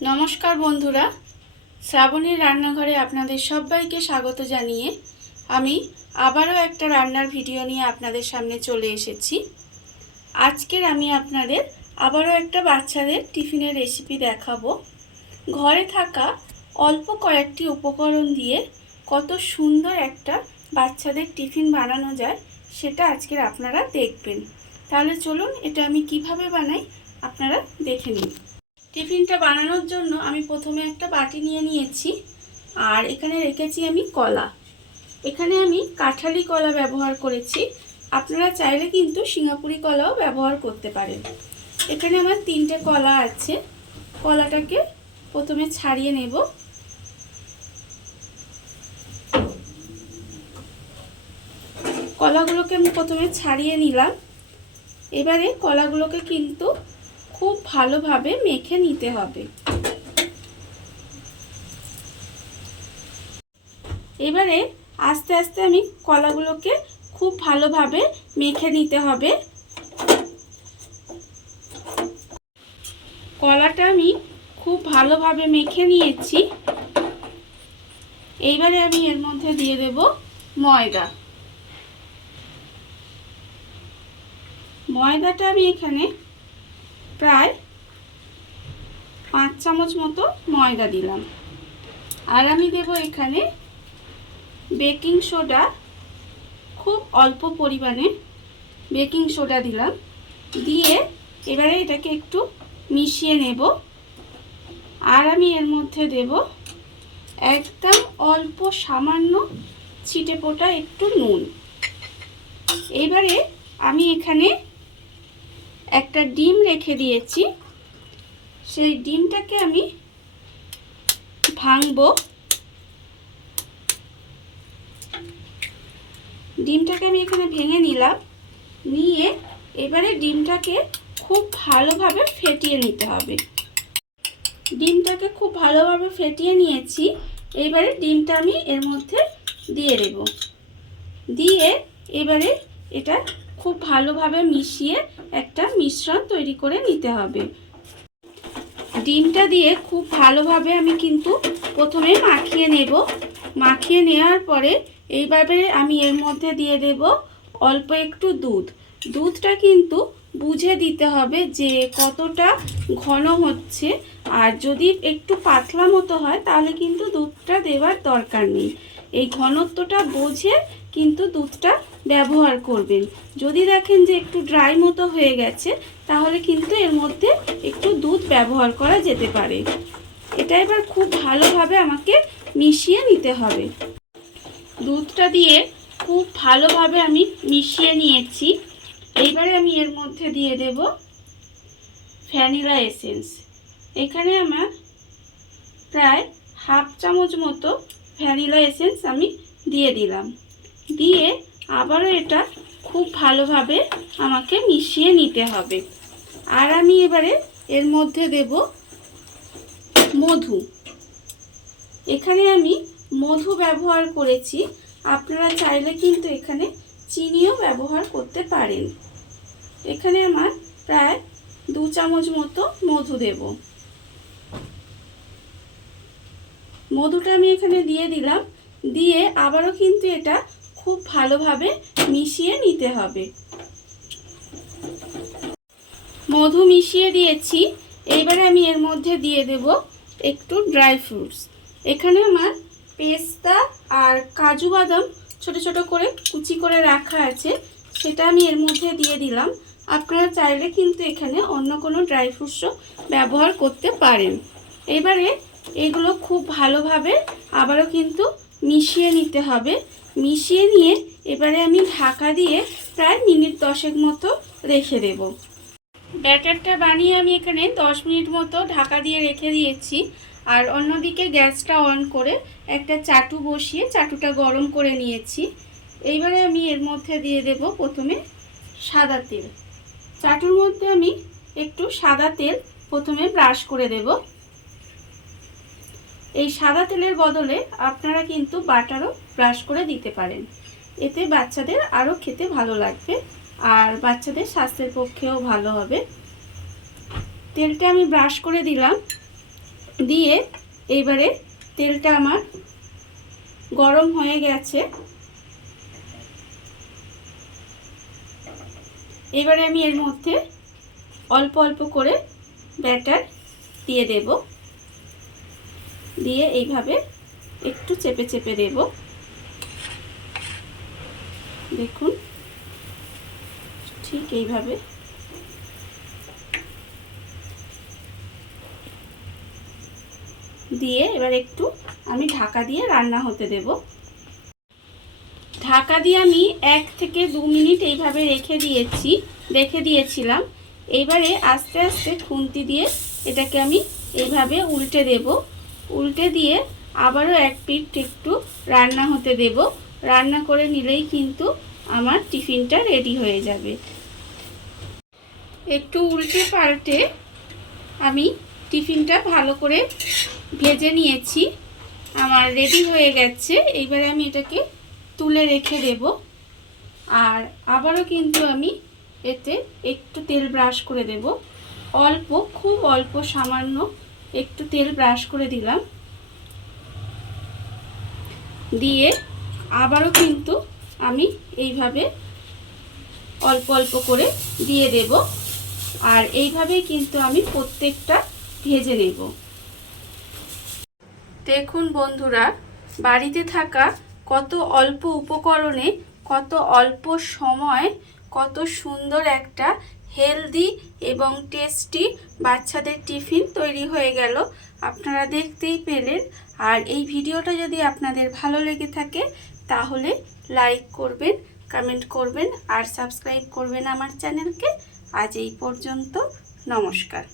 নমস্কার বন্ধুরা, শ্রাবণীর রান্নাঘরে আপনাদের সবাইকে স্বাগত জানিয়ে আমি আবারও একটা রান্নার ভিডিও নিয়ে আপনাদের সামনে চলে এসেছি। আজকের আমি আপনাদের আবারও একটা বাচ্চাদের টিফিনের রেসিপি দেখাবো। ঘরে থাকা অল্প কয়েকটি উপকরণ দিয়ে কত সুন্দর একটা বাচ্চাদের টিফিন বানানো যায় সেটা আজকের আপনারা দেখবেন। তাহলে চলুন এটা আমি কিভাবে বানাই আপনারা দেখে নিন। টিফিনটা বানানোর জন্য আমি প্রথমে একটা বাটি নিয়ে নিয়েছি, আর এখানে রেখেছি আমি কলা। এখানে আমি কাঁঠালি কলা ব্যবহার করেছি, আপনারা চাইলে কিন্তু সিঙ্গাপুরি কলাও ব্যবহার করতে পারেন। এখানে আমার 3টে কলা আছে, কলাটাকে প্রথমে ছাড়িয়ে নেব। কলাগুলোকে আমি প্রথমে ছাড়িয়ে নিলাম। এবারে কলাগুলোকে কিন্তু খুব ভালোভাবে মেখে নিতে হবে। এবারে আস্তে আস্তে আমি কলাগুলোকে খুব ভালোভাবে মেখে নিতে হবে। কলাটা আমি খুব ভালোভাবে মেখে নিয়েছি। এইবারে আমি এর মধ্যে দিয়ে দেব ময়দা। ময়দাটা আমি এখানে প্রায় 5 চামচ মতো ময়দা দিলাম। আর আমি দেব এখানে বেকিং সোডা, খুব অল্প পরিমাণে বেকিং সোডা দিলাম। দিয়ে এবারে এটাকে একটু মিশিয়ে নেব। আর আমি এর মধ্যে দেব একদম অল্প সামান্য ছিটে ফোটা একটু নুন। এবারে আমি এখানে একটা ডিম রেখে দিয়েছি, সেই ডিমটাকে আমি ভাঙবো। ডিমটাকে আমি এখানে ভেঙে নিলাম। নিয়ে এবারে ডিমটাকে খুব ভালোভাবে ফেটিয়ে নিতে হবে। ডিমটাকে খুব ভালোভাবে ফেটিয়ে নিয়েছি। এবারে ডিমটা আমি এর মধ্যে দিয়ে দেব। দিয়ে এবারে এটা খুব ভালোভাবে মিশিয়ে একটা মিশ্রণ তৈরি করে নিতে হবে। ডিমটা দিয়ে খুব ভালোভাবে আমি কিন্তু প্রথমে মাখিয়ে নেব। মাখিয়ে নেওয়ার পরে এইভাবে আমি এর মধ্যে দিয়ে দেব অল্প একটু দুধ। দুধটা কিন্তু বুঝে দিতে হবে যে কতটা ঘন হচ্ছে, আর যদি একটু পাতলা মতো হয় তাহলে কিন্তু দুধটা দেওয়ার দরকার নেই। এই ঘনত্বটা বুঝে কিন্তু দুধটা ব্যবহার করবেন। যদি দেখেন যে একটু ড্রাই মতো হয়ে গেছে তাহলে কিন্তু এর মধ্যে একটু দুধ ব্যবহার করা যেতে পারে। এটা এবার খুব ভালোভাবে আমাকে মিশিয়ে নিতে হবে। দুধটা দিয়ে খুব ভালোভাবে আমি মিশিয়ে নিয়েছি। এইবারে আমি এর মধ্যে দিয়ে দেব ভ্যানিলা এসেন্স। এখানে আমার প্রায় হাফ চামচ মতো ভ্যানিলা এসেন্স আমি দিয়ে দিলাম। দিয়ে আবারও এটা খুব ভালোভাবে আমাকে মিশিয়ে নিতে হবে। আর আমি এবারে এর মধ্যে দেব মধু। এখানে আমি মধু ব্যবহার করেছি, আপনারা চাইলে কিন্তু এখানে চিনিও ব্যবহার করতে পারেন। এখানে আমার প্রায় 2 চামচ মতো মধু দেব। মধুটা আমি এখানে দিয়ে দিলাম। দিয়ে আবারও কিন্তু এটা খুব ভালোভাবে মিশিয়ে নিতে হবে। মধু মিশিয়ে দিয়েছি। এইবারে আমি এর মধ্যে দিয়ে দেব একটু ড্রাই ফ্রুটস। এখানে আমার পেস্তা আর কাজু বাদাম ছোট ছোট করে কুচি করে রাখা আছে, সেটা আমি এর মধ্যে দিয়ে দিলাম। আপনারা চাইলে কিন্তু এখানে অন্য কোনো ড্রাই ফ্রুটসও ব্যবহার করতে পারেন। এবারে এগুলো খুব ভালোভাবে আবারও কিন্তু মিশিয়ে নিতে হবে। মিশিয়ে নিয়ে এবারে আমি ঢাকা দিয়ে প্রায় মিনিট 10 মতো রেখে দেব। ব্যাটারটা বানিয়ে আমি এখানে 10 মিনিট মতো ঢাকা দিয়ে রেখে দিয়েছি। আর অন্যদিকে গ্যাসটা অন করে একটা চাটু বসিয়ে চাটুটা গরম করে নিয়েছি। এইবারে আমি এর মধ্যে দিয়ে দেব প্রথমে সাদা তেল। চাটুর মধ্যে আমি একটু সাদা তেল প্রথমে ব্রাশ করে দেব। এই সাদা তেলের বদলে আপনারা কিন্তু বাটারও ব্রাশ করে দিতে পারেন, এতে বাচ্চাদের আরও খেতে ভালো লাগবে আর বাচ্চাদের স্বাস্থ্যের পক্ষেও ভালো হবে। তেলটা আমি ব্রাশ করে দিলাম। দিয়ে এইবারে তেলটা আমার গরম হয়ে গেছে। এবারে আমি এর মধ্যে অল্প অল্প করে ব্যাটার দিয়ে দেব, দিয়ে এইভাবে একটু চেপে চেপে দেব। দেখুন ঠিক এইভাবে দিয়ে এবার একটু আমি ঢাকা দিয়ে রান্না হতে দেব। ঢাকা দিয়ে আমি 1 থেকে 2 মিনিট এইভাবে রেখে দিয়েছিলাম। এইবারে আস্তে আস্তে খুন্তি দিয়ে এটাকে আমি এইভাবে উল্টে দেব। উল্টে দিয়ে আবারও 1 পিঠ একটু রান্না হতে দেব। রান্না করে নিলেই কিন্তু আমার টিফিনটা রেডি হয়ে যাবে। একটু উল্টে পাল্টে আমি টিফিনটা ভালো করে ভেজে নিয়েছি, আমার রেডি হয়ে গেছে। এইবারে আমি এটাকে তুলে রেখে দেব। আর আবারও কিন্তু আমি এতে একটু তেল ব্রাশ করে দেব, অল্প, খুব অল্প, সামান্য একটু তেল ব্রাশ করে দিলাম। দিয়ে আবারও কিন্তু আমি এইভাবে অল্প অল্প করে দিয়ে দেব। আর এইভাবেই কিন্তু আমি প্রত্যেকটা ভেজে নেব। দেখুন বন্ধুরা, বাড়িতে থাকা কত অল্প উপকরণে, কত অল্প সময়, কত সুন্দর একটা হেলদি এবং টেস্টি বাচ্চাদের টিফিন তৈরি হয়ে গেল। আপনারা দেখতেই পেলেন। আর এই ভিডিওটা যদি আপনাদের ভালো লেগে থাকে তাহলে লাইক করবেন, কমেন্ট করবেন আর সাবস্ক্রাইব করবেন আমার চ্যানেলকে। আজ এই পর্যন্ত, নমস্কার।